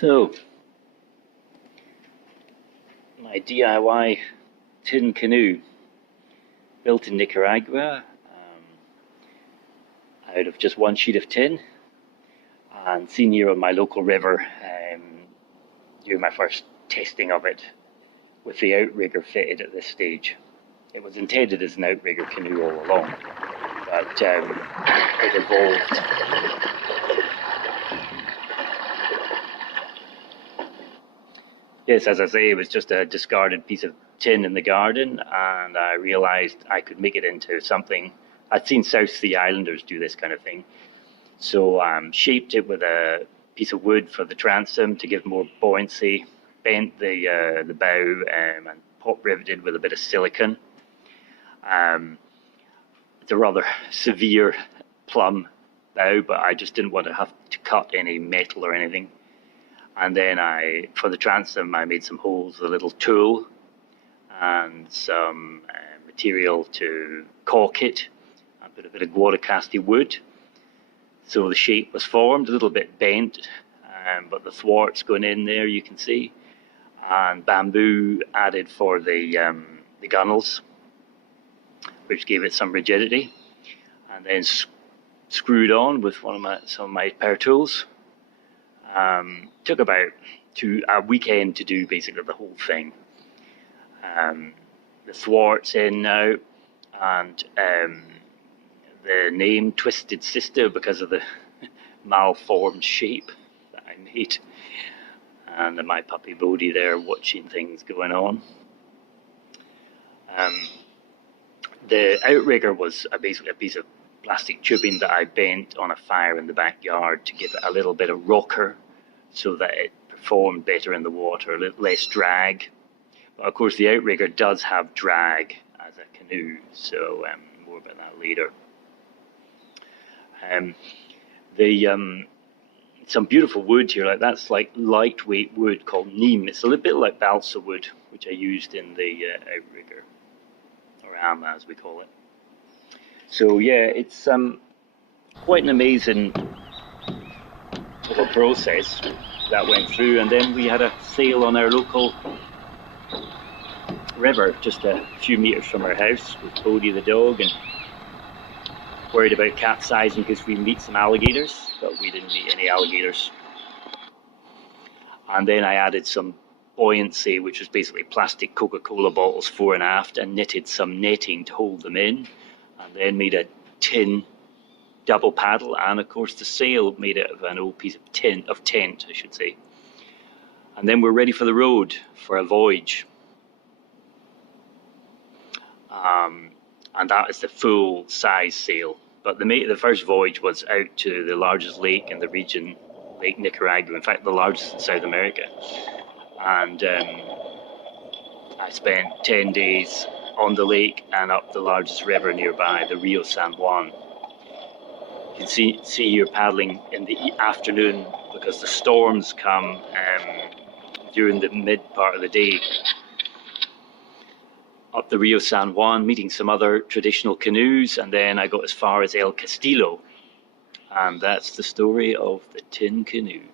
So, my DIY tin canoe, built in Nicaragua, out of just one sheet of tin, and seen here on my local river during my first testing of it with the Outrigger fitted at this stage. It was intended as an Outrigger canoe all along, but it evolved. Yes, as I say, it was just a discarded piece of tin in the garden, and I realized I could make it into something. I'd seen South Sea Islanders do this kind of thing, so shaped it with a piece of wood for the transom to give more buoyancy, bent the bow and pop riveted with a bit of silicone. It's a rather severe plumb bow, but I just didn't want to have to cut any metal or anything. And then for the transom, I made some holes with a little tool and some material to caulk it. I put a bit of watercrafty wood. So the shape was formed, a little bit bent, but the thwarts going in there, you can see. And bamboo added for the gunnels, which gave it some rigidity. And then screwed on with some of my power tools. Took about a weekend to do basically the whole thing. The thwarts in now, and the name Twisted Sister because of the malformed shape that I made, and my puppy Bodhi there watching things going on. The Outrigger was basically a piece of plastic tubing that I bent on a fire in the backyard to give it a little bit of rocker so that it performed better in the water, a little less drag. But of course the Outrigger does have drag as a canoe, so more about that later. Some beautiful wood here, like that's like lightweight wood called neem. It's a little bit like balsa wood, which I used in the Outrigger, or ama as we call it. So yeah, it's quite an amazing little process that went through, and then we had a sail on our local river just a few meters from our house with Bodhi the dog, and worried about capsizing because we meet some alligators, but we didn't meet any alligators. And then I added some buoyancy, which was basically plastic Coca-Cola bottles fore and aft, and knitted some netting to hold them in, and then made a tin double paddle, and of course the sail made out of an old piece of tent, I should say. And then we're ready for the road for a voyage. And that is the full size sail. But the first voyage was out to the largest lake in the region, Lake Nicaragua, in fact the largest in South America. And I spent 10 days on the lake and up the largest river nearby, the Rio San Juan. You can see here paddling in the afternoon because the storms come during the mid part of the day. Up the Rio San Juan, meeting some other traditional canoes, and then I got as far as El Castillo, and that's the story of the tin canoe.